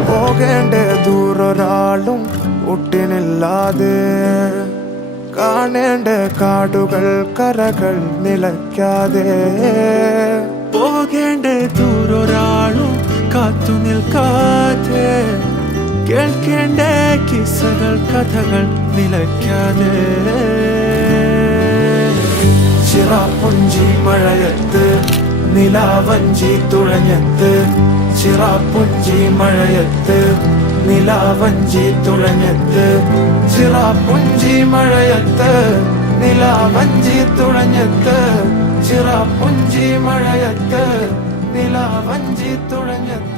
പോകേണ്ട ദൂരൊരാളും ഒട്ടിനില്ലാതെ കാണേണ്ട കാടുകൾ കരകൾ നിലയ്ക്കാതെ പോകേണ്ട ദൂരൊരാളും കാത്തു നിൽക്കാതെ കേൾക്കേണ്ട കിസ്സകൾ കഥകൾ നിലയ്ക്കാതെ ചിറാപ്പുഞ്ചി മഴയത്ത് നിലാവഞ്ചി തുഴഞ്ഞത്ത് ചിറാപ്പുഞ്ചി മഴയത്ത് നിലാവഞ്ചി തുഴഞ്ഞത്ത് ചിറാപ്പുഞ്ചി മഴയത്ത് നിലാവഞ്ചി തുഴഞ്ഞത്ത് ചിറാപ്പുഞ്ചി മഴയത്ത് നിലാവഞ്ചി തുഴഞ്ഞത്ത്